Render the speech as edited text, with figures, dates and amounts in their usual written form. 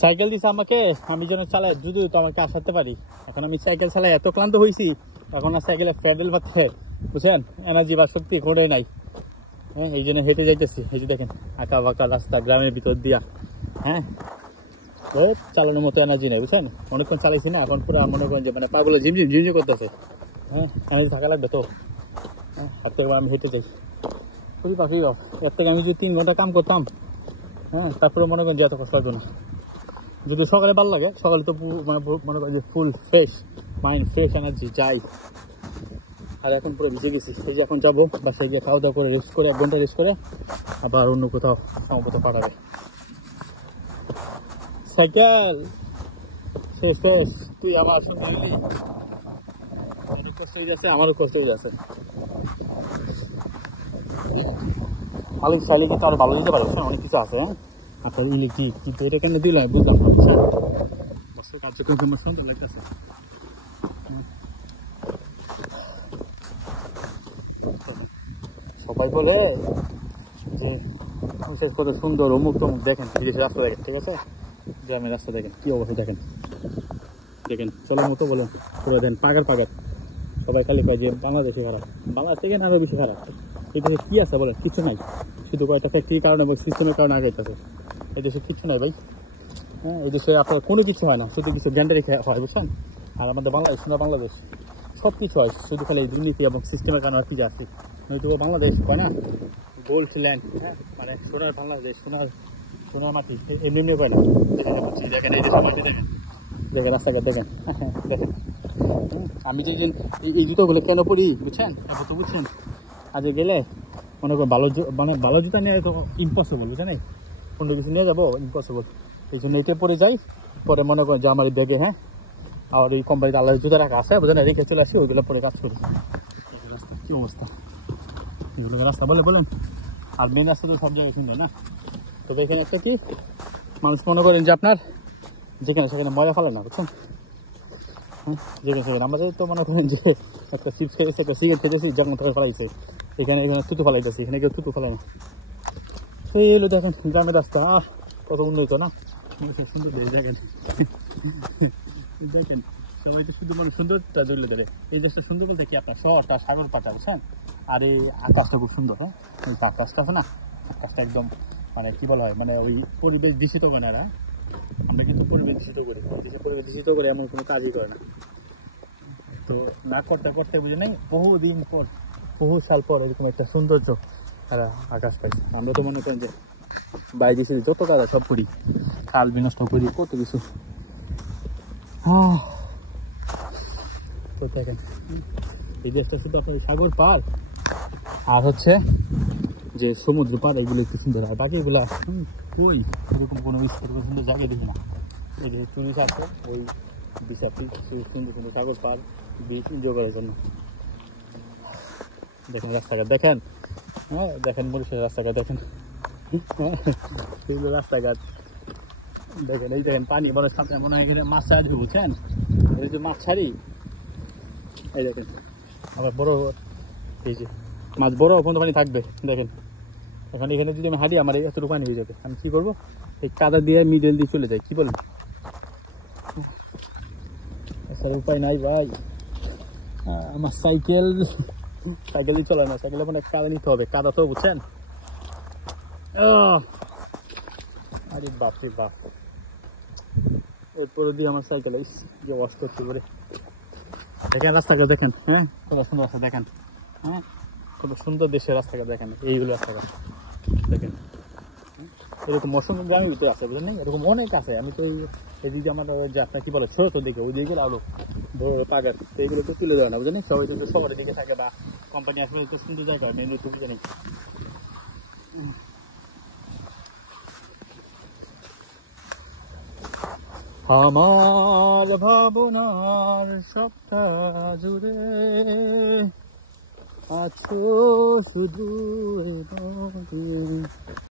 Cycle দিছে আমাকে, আমি যেন চালাই দ্রুত তো আমাকে আসাতে পারি। এখন আমি সাইকেল চালাই এত ক্লান্ত হয়েছি, এখন আর সাইকেলে প্যাডেল মারতে বুঝছেন এনার্জি বা শক্তি ঘোরে নাই। হ্যাঁ, এই জন্য হেঁটে যাইতেছি। এই যে দেখেন আঁকা বাঁকা রাস্তা গ্রামের ভিতর দিয়া। হ্যাঁ, চালানোর মতো এনার্জি নেই বুঝছেন, অনেকক্ষণ চালাইছি না, এখন পুরো মনে করেন যে মানে পাগুলো ঝিমঝিম ঝিমঝিম করতেছে। হ্যাঁ, এনার্জি থাকা লাগবে তো। হ্যাঁ, আর থেকে আমি হেঁটে যাই খুবই পাখি। এর থেকে আমি যদি 3 ঘন্টা কাম করতাম, হ্যাঁ, তারপরে মনে করেন যে এত কষ্ট লাগতো না। যদি সকালে ভালো লাগে, সকালে তো মানে মনে করেন যে full fresh mind, fresh energy যাই। আর এখন পুরো ভিজে গেছি। এই যে এখন যাবো বাসায় গিয়ে খাওয়া দাওয়া করে রেস্ট করে 1 ঘন্টা রেস্ট করে আবার অন্য কোথাও সম্ভবত পাঠাবে। সাইকেল শেষ শেষ, তুই আমার সঙ্গে এলি, অনেক কষ্ট হয়ে যাচ্ছে, আমারও কষ্ট হয়ে যাচ্ছে। মালিক চাইলে যে তার ভালো দিতে পারে, অনেক কিছু আছে। হ্যাঁ, আচ্ছা ইলেকট্রিক কিন্তু এটা কেন দিল আমি বুঝলাম না, বুঝছেন। বছর কার্যক্রম আমার সুন্দর লাগতেছে। সবাই বলে যে বিশেষ কত সুন্দর অমুক তমুক, দেখেন বিদেশের রাস্তা দেখেন, ঠিক আছে, গ্রামের রাস্তা দেখেন কি অবস্থা, দেখেন দেখেন চলার মতো বলেন পুরো দেন পাগার পাগার। সবাই খালি কয় যে বাংলাদেশে খারাপ, বাংলাদেশ থেকে আরো বেশি খারাপ। এই দেশে কি আছে বলেন, কিছু নাই, শুধু কয়েকটা ফ্যাক্টরির কারণে এবং সিস্টেমের কারণে আগাইতেছে। এই দেশে কিচ্ছু নাই ভাই। হ্যাঁ, এই দেশে আপনার কোনো কিছু হয় না, শুধু কিছু জেন্ডারি হয় বুঝছেন। আর আমাদের বাংলাদেশ, সোনার বাংলাদেশ, সব কিছু হয়, শুধু খালি দুর্নীতি এবং সিস্টেমের কারণে আর কি আছে। নয়তো বাংলাদেশ হয় না গোল্ড ল্যান্ড, হ্যাঁ, মানে সোনার বাংলাদেশ, সোনার সোনার মাটি এমনি এমনি হয় না। দেখেন এই দেশের মাটি দেখেন, দেখেন রাস্তাঘাট দেখেন, দেখেন। আমি যেদিন এই জুতোগুলো কেন পরি বুঝছেন, তারপর তো বুঝছেন, আজ গেলে মনে করো ভালো মানে ভালো জুতা নিয়ে তো ইম্পসিবল বুঝছেন, কোনো কিছু নিয়ে যাবো ইম্পসিবল। এই জন্য এইটা পরে যাই, পরে মনে করেন যে আমার এই ব্যাগে, হ্যাঁ, আর এই কোম্পানিতে আল্লাহ জুতা রাখা আছে বুঝলেন, রেখে চলে আসি, ওইগুলো পরে কাজ করি। রাস্তা কি অবস্থা, এগুলো রাস্তা বলে বলুন। আর মেন রাস্তা তো সব জায়গায় সুন্দর না, তবে এখানে একটা কি মানুষ মনে করেন যে আপনার যেখানে সেখানে ময়লা ফেলে না বুঝছেন। হ্যাঁ, যেখানে সেখানে আমাদের তো মনে করেন যে একটা চিপস খেয়েছে, একটা সিগারেট খেতেছি, যখন থেকে ফেলাইছে, এখানে থুতু ফেলাইতেছি, এখানে কেউ থুতু ফেলে না। এই এলো দেখেন গ্রামের রাস্তা, কত উন্নত না, সুন্দর দেখেন। দেখেন সবাই তো শুধু মানে সুন্দরটা ধরলে ধরে, এই দেশটা সুন্দর বলতে কি আপনার শহরটা সাগর পাতা বুঝছেন, আর এই আকাশটা খুব সুন্দর। হ্যাঁ, ওই আকাশটা আছে না, আকাশটা একদম মানে কি বলা হয়, মানে ওই পরিবেশ দূষিত করে না। আমরা কিন্তু পরিবেশ দূষিত করি, পরিবেশ দূষিত করে এমন কোনো কাজই করে না। তো না করতে করতে বুঝে নেই, বহুদিন পর, বহু সাল পর এরকম একটা সৌন্দর্য তারা আকাশ পাইছে। আমরা তো মনে করেন যে বাইরে দেশে যত কাজ সব করি, খাল বিনষ্ট করি, কত কিছু। তো দেখেন এই দেশটা শুধু আপনার সাগর পার আর হচ্ছে যে সমুদ্র পার, এগুলো একটু সুন্দর, আর বাকি এগুলা কই এরকম কোনো সুন্দর জায়গায় দেখি না। এই যে টুরিস্ট আছে ওই বিষাক্ত সুন্দর সুন্দর সাগর পার বিচ এনজয় করার জন্য। দেখেন রাস্তাঘাট দেখেন, হ্যাঁ দেখেন মরিশালের রাস্তাঘাট দেখেন, এগুলো রাস্তাঘাট দেখেন। এই দেখেন পানি বড় সাথে মনে হয় এখানে মাছ ছাড়া দিবে বুঝছেন, এই যে মাছ ছাড়ি, এই দেখেন আবার বড়, এই যে মাছ বড় পর্যন্ত পানি থাকবে দেখেন। এখন এখানে যদি আমি হাঁটি আমার এতটুকু পানি হয়ে যাবে, আমি কি করবো, এই কাদা দিয়ে মিডল দিয়ে চলে যাই, কি বলেন, এছাড়া উপায় নাই ভাই। আমার সাইকেল দিয়ে চলে না, সাইকেলে মানে কাদা নিতে হবে, কাদা তো বুঝছেন। আরে বাপ রে বাপ, এরপরে দিয়ে আমার সাইকেল যে ওয়াশ করতে পারে। দেখেন রাস্তাঘাট দেখেন, হ্যাঁ কত সুন্দর রাস্তা দেখেন, হ্যাঁ কত সুন্দর দেশের রাস্তাঘাট দেখেন, এইগুলো রাস্তাঘাট দেখেন। এরকম অসংখ্য গ্রামের ভিতরে আছে বুঝলেন, এরকম অনেক আছে। আমি তো এদিকে আমার যে আপনার কি বলে ছোট দিকে ওই দিকে আলো বড় পাগার, তো এইগুলো তো তুলে দেয় না বুঝলেন, সবাই তো শহরের দিকে থাকে বা কোম্পানি আসলে তো সুন্দর জায়গা মেন তো বুঝলেন। আমার ভাবনার সবটা জুড়ে আছো শুধু